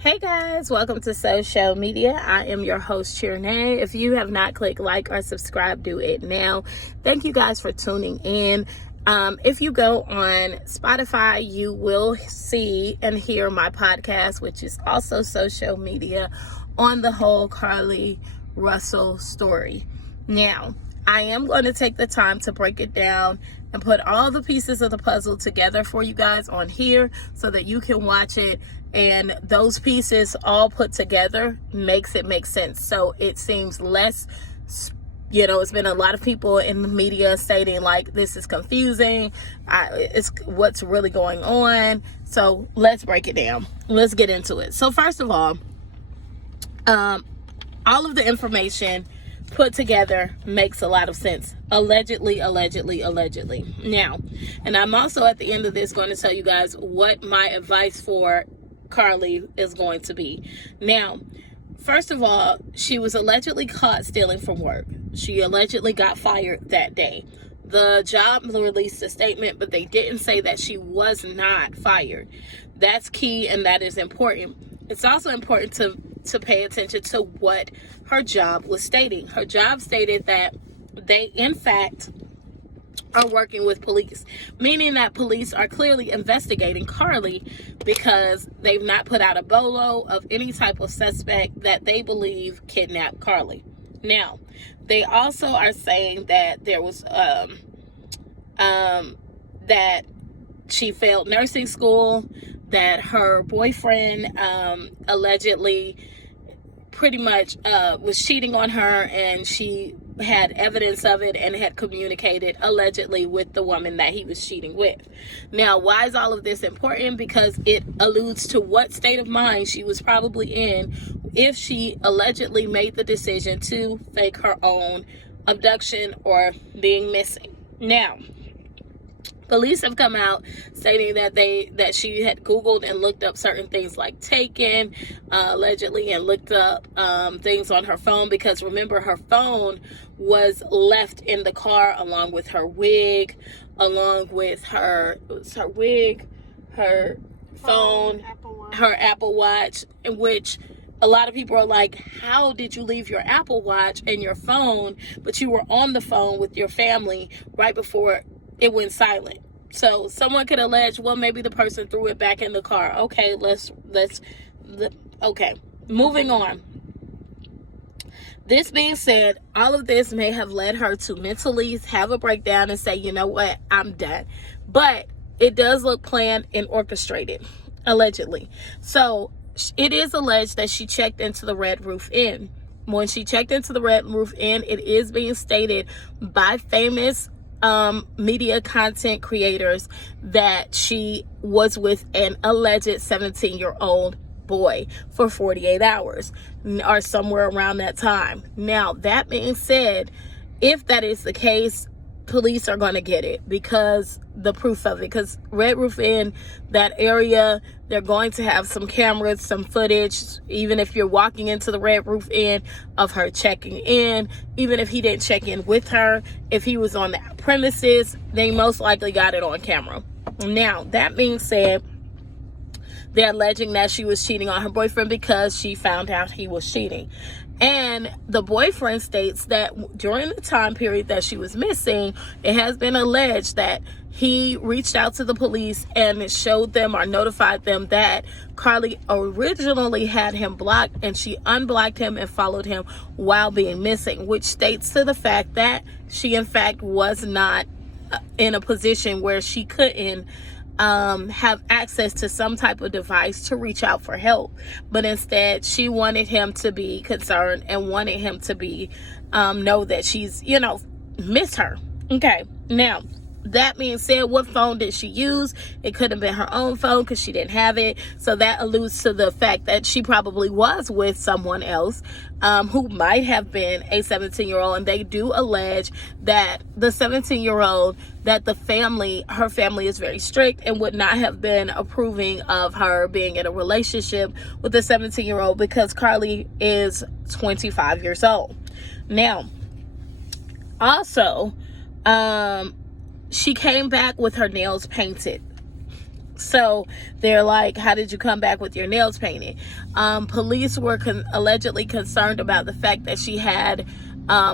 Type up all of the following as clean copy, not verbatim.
Hey guys, welcome to social media. I am your host, Chirnay. If you have not clicked like or subscribe, do it now. Thank you guys for tuning in. If you go on Spotify, you will see and hear my podcast, which is also social media, on the whole Carlee Russell story. Now, I am going to take the time to break it down and put all the pieces of the puzzle together for you guys on here so that you can watch it, and those pieces all put together makes it make sense. So it seems less, it's been a lot of people in the media stating like this is confusing, it's what's really going on. So let's break it down. Let's get into it. So first of all of the information put together makes a lot of sense. Allegedly. Now, and I'm also at the end of this going to tell you guys what my advice for Carlee is going to be. Now, first of all, she was allegedly caught stealing from work. She allegedly got fired that day. The job released a statement, but they didn't say that she was not fired. That's key, and that is important. It's also important to pay attention to what her job was stating. Her job stated that they, in fact, are working with police, meaning that police are clearly investigating Carlee because they've not put out a bolo of any type of suspect that they believe kidnapped Carlee. Now, they also are saying that there was that she failed nursing school, that her boyfriend allegedly pretty much was cheating on her, and she had evidence of it and had communicated allegedly with the woman that he was cheating with. Now, why is all of this important? Because it alludes to what state of mind she was probably in if she allegedly made the decision to fake her own abduction or being missing. Now, police have come out stating that she had Googled and looked up certain things like taken, allegedly, and looked up things on her phone, because remember, her phone was left in the car along with her wig, along with her phone, her Apple Watch, in which a lot of people are like, how did you leave your Apple Watch and your phone, but you were on the phone with your family right before it went silent? So someone could allege, well, maybe the person threw it back in the car. Okay, okay, moving on. This being said, all of this may have led her to mentally have a breakdown and say, you know what, I'm done. But it does look planned and orchestrated, allegedly. So it is alleged that she checked into the Red Roof Inn. When she checked into the Red Roof Inn, it is being stated by famous media content creators that she was with an alleged 17-year-old boy for 48 hours or somewhere around that time. Now, that being said, if that is the case, police are going to get it because the proof of it, because Red Roof Inn, that area, they're going to have some cameras, some footage, even if you're walking into the Red Roof Inn, of her checking in. Even if he didn't check in with her, if he was on the premises, they most likely got it on camera. Now, that being said, they're alleging that she was cheating on her boyfriend because she found out he was cheating. And the boyfriend states that during the time period that she was missing, it has been alleged that he reached out to the police and showed them or notified them that Carlee originally had him blocked, and she unblocked him and followed him while being missing, which states to the fact that she in fact was not in a position where she couldn't have access to some type of device to reach out for help, but instead she wanted him to be concerned and wanted him to be know that she's miss her. Okay, now that being said, what phone did she use? It could have been her own phone because she didn't have it. So that alludes to the fact that she probably was with someone else who might have been a 17-year-old. And they do allege that the 17-year-old, that her family is very strict and would not have been approving of her being in a relationship with a 17-year-old because Carlee is 25 years old. Now, also, she came back with her nails painted. So they're like, how did you come back with your nails painted? Police were allegedly concerned about the fact that she had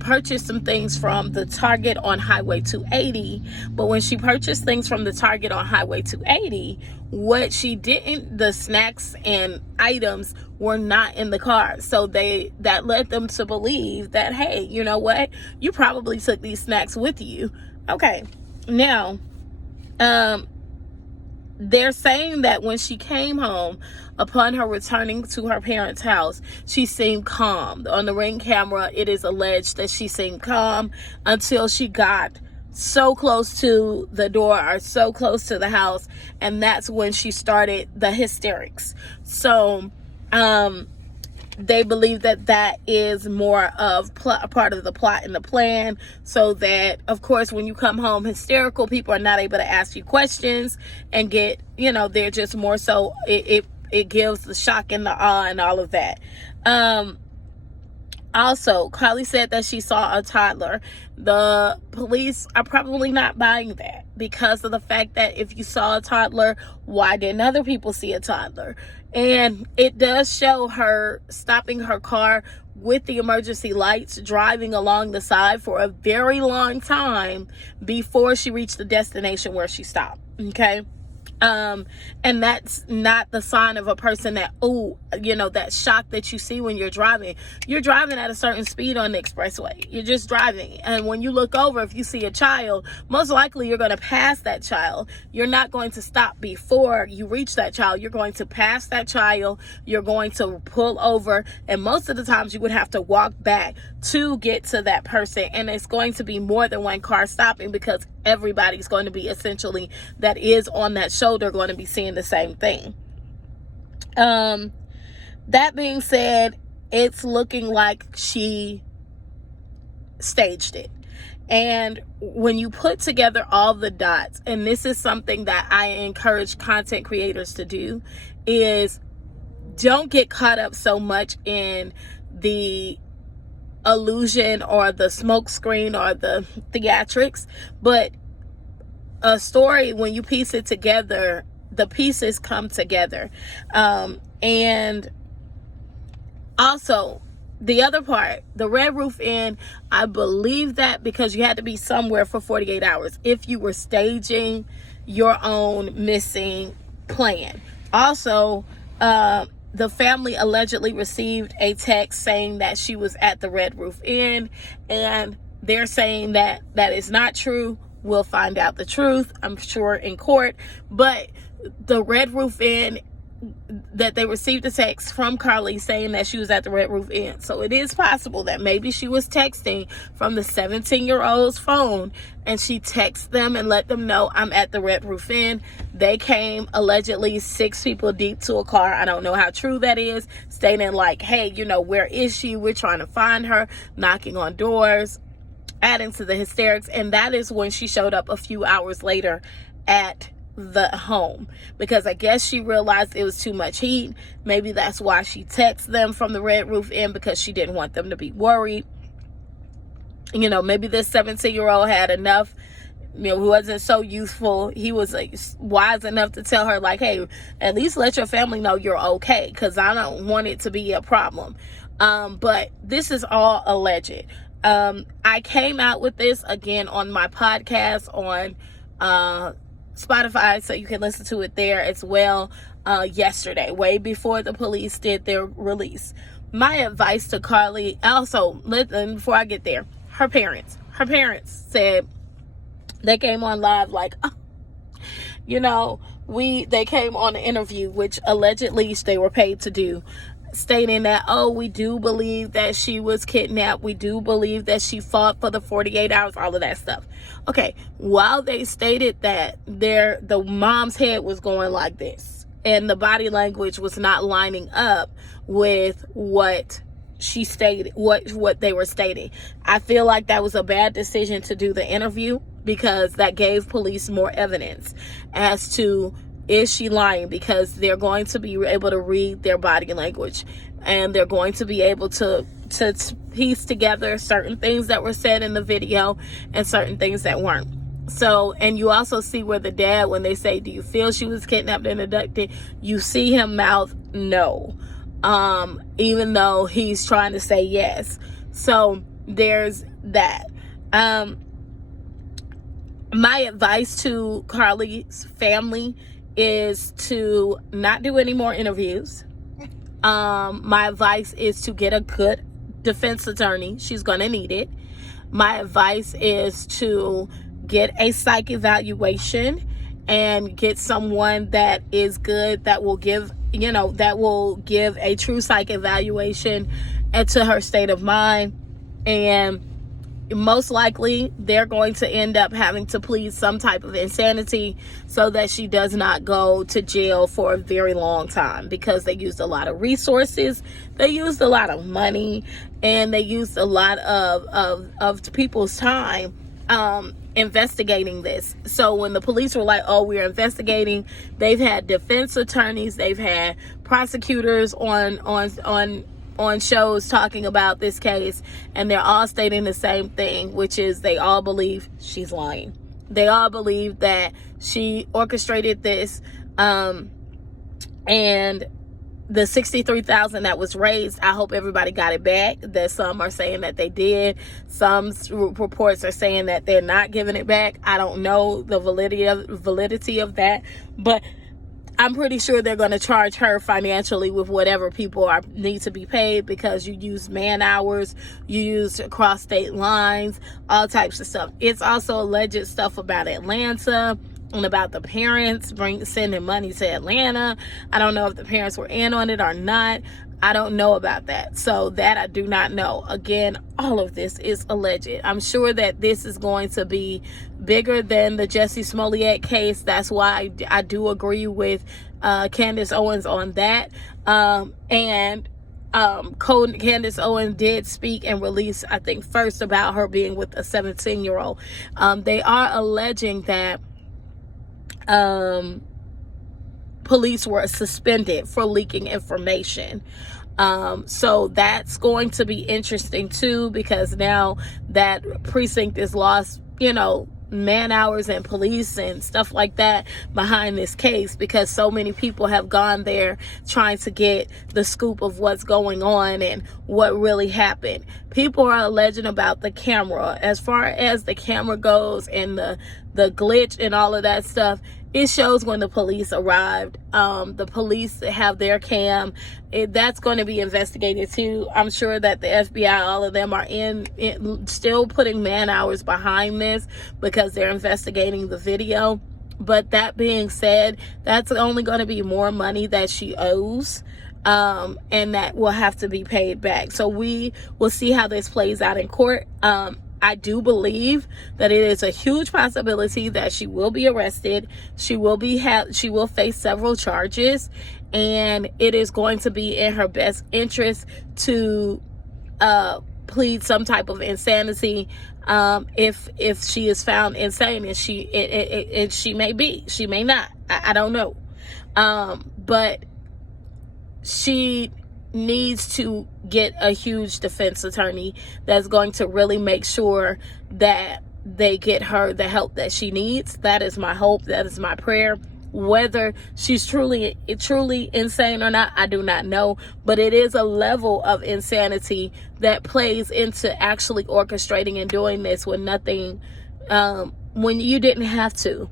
purchased some things from the Target on Highway 280. But when she purchased things from the Target on Highway 280, what she didn't, the snacks and items were not in the car. So that led them to believe that, hey, you know what? You probably took these snacks with you. Okay. Now, they're saying that when she came home, upon her returning to her parents' house, she seemed calm. On the Ring camera, it is alleged that she seemed calm until she got so close to the door or so close to the house, and that's when she started the hysterics. So, they believe that is more of a part of the plot and the plan, so that, of course, when you come home hysterical, people are not able to ask you questions and get, they're just more so, it gives the shock and the awe and all of that. Also, Carlee said that she saw a toddler. The police are probably not buying that because of the fact that if you saw a toddler, why didn't other people see a toddler? And it does show her stopping her car with the emergency lights, driving along the side for a very long time before she reached the destination where she stopped. Okay. And that's not the sign of a person that, that shock that you see when you're driving. You're driving at a certain speed on the expressway. You're just driving. And when you look over, if you see a child, most likely you're going to pass that child. You're not going to stop before you reach that child. You're going to pass that child. You're going to pull over. And most of the times you would have to walk back to get to that person. And it's going to be more than one car stopping because everybody's going to be essentially that is on that shoulder going to be seeing the same thing. That being said, it's looking like she staged it. And when you put together all the dots, and this is something that I encourage content creators to do, is don't get caught up so much in the illusion or the smoke screen or the theatrics, but a story, when you piece it together, the pieces come together. And also the other part, the Red Roof Inn, I believe that because you had to be somewhere for 48 hours if you were staging your own missing plan. Also, the family allegedly received a text saying that she was at the Red Roof Inn, and they're saying that that is not true. We'll find out the truth, I'm sure, in court. But the Red Roof Inn, that they received a text from Carlee saying that she was at the Red Roof Inn. So it is possible that maybe she was texting from the 17-year-old's phone, and she texted them and let them know, I'm at the Red Roof Inn. They came allegedly 6 people deep to a car. I don't know how true that is, stating like, hey, where is she? We're trying to find her, knocking on doors, adding to the hysterics. And that is when she showed up a few hours later at the home, because I guess she realized it was too much heat. Maybe that's why she texted them from the Red Roof Inn, because she didn't want them to be worried. Maybe this 17-year-old had enough, who wasn't so youthful. He was wise enough to tell her like, hey, at least let your family know you're okay, because I don't want it to be a problem. But this is all alleged. I came out with this again on my podcast on Spotify, so you can listen to it there as well, yesterday, way before the police did their release. My advice to Carlee, also, before I get there, her parents said, they came on live like, they came on an interview, which allegedly they were paid to do, stating that, we do believe that she was kidnapped. We do believe that she fought for the 48 hours, all of that stuff. Okay, while they stated that, the mom's head was going like this, and the body language was not lining up with what she stated, what they were stating. I feel like that was a bad decision to do the interview, because that gave police more evidence as to, is she lying? Because they're going to be able to read their body language, and they're going to be able to piece together certain things that were said in the video and certain things that weren't. So, and you also see where the dad, when they say, do you feel she was kidnapped and abducted, you see him mouth no, even though he's trying to say yes. So there's that. My advice to Carlee's family is to not do any more interviews. My advice is to get a good defense attorney. She's going to need it. My advice is to get a psych evaluation and get someone that is good, that will give, that will give a true psych evaluation to her state of mind. And most likely they're going to end up having to plead some type of insanity so that she does not go to jail for a very long time, because they used a lot of resources, they used a lot of money, and they used a lot of people's time investigating this. So when the police were like, oh, we're investigating, they've had defense attorneys, they've had prosecutors on shows talking about this case, and they're all stating the same thing, which is they all believe she's lying. They all believe that she orchestrated this, and the $63,000 that was raised, I hope everybody got it back. That some are saying that they did. Some reports are saying that they're not giving it back. I don't know the validity of that, but I'm pretty sure they're going to charge her financially with whatever people need to be paid, because you use man hours, you use across state lines, all types of stuff. It's also alleged stuff about Atlanta and about the parents sending money to Atlanta. I don't know if the parents were in on it or not. I don't know about that. So that I do not know. Again, all of this is alleged. I'm sure that this is going to be bigger than the Jussie Smollett case. That's why I do agree with Candace Owens on that. Candace Owens did speak and release, I think, first about her being with a 17-year-old. They are alleging that police were suspended for leaking information. So that's going to be interesting too, because now that precinct is lost, man hours and police and stuff like that behind this case, because so many people have gone there trying to get the scoop of what's going on and what really happened. People are alleging about the camera. As far as the camera goes and the glitch and all of that stuff, it shows when the police arrived. The police have their cam. That's going to be investigated too. I'm sure that the FBI, all of them are still putting man hours behind this, because they're investigating the video. But that being said, that's only going to be more money that she owes, and that will have to be paid back. So we will see how this plays out in court. I do believe that it is a huge possibility that she will be arrested. She will face several charges, and it is going to be in her best interest to plead some type of insanity if she is found insane, and she may be, she may not. I don't know, but she needs to get a huge defense attorney that's going to really make sure that they get her the help that she needs. That is my hope. That is my prayer. Whether she's truly insane or not, I do not know. But it is a level of insanity that plays into actually orchestrating and doing this when you didn't have to.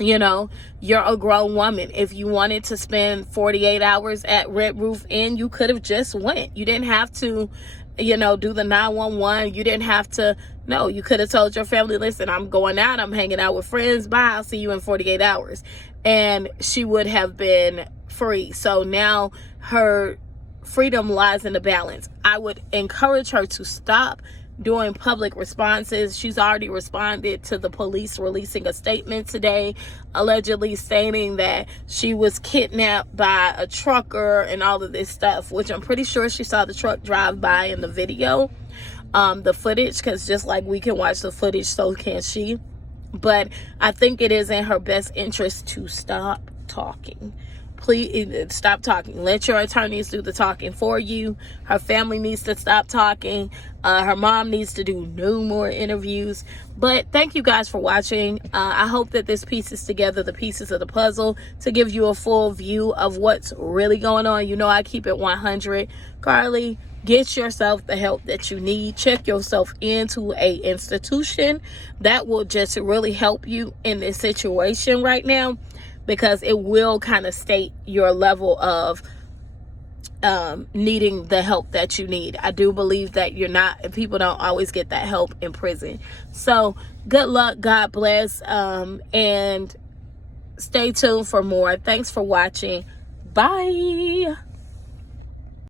You're a grown woman. If you wanted to spend 48 hours at Red Roof Inn, you could have just went. You didn't have to, do the 911. You didn't have to. No, you could have told your family, listen, I'm going out. I'm hanging out with friends. Bye. I'll see you in 48 hours. And she would have been free. So now her freedom lies in the balance. I would encourage her to stop doing public responses. She's already responded to the police releasing a statement today, allegedly stating that she was kidnapped by a trucker and all of this stuff, which I'm pretty sure she saw the truck drive by in the video, the footage, because just like we can watch the footage, so can she. But I think it is in her best interest to stop talking. please stop talking. Let your attorneys do the talking for you. Her family needs to stop talking. Her mom needs to do no more interviews. But thank you guys for watching. I hope that this pieces together the pieces of the puzzle to give you a full view of what's really going on. You know, I keep it 100. Carlee, get yourself the help that you need. Check yourself into a institution that will just really help you in this situation right now, because it will kind of state your level of needing the help that you need. I do believe that people don't always get that help in prison. So good luck, God bless, and stay tuned for more. Thanks for watching. Bye.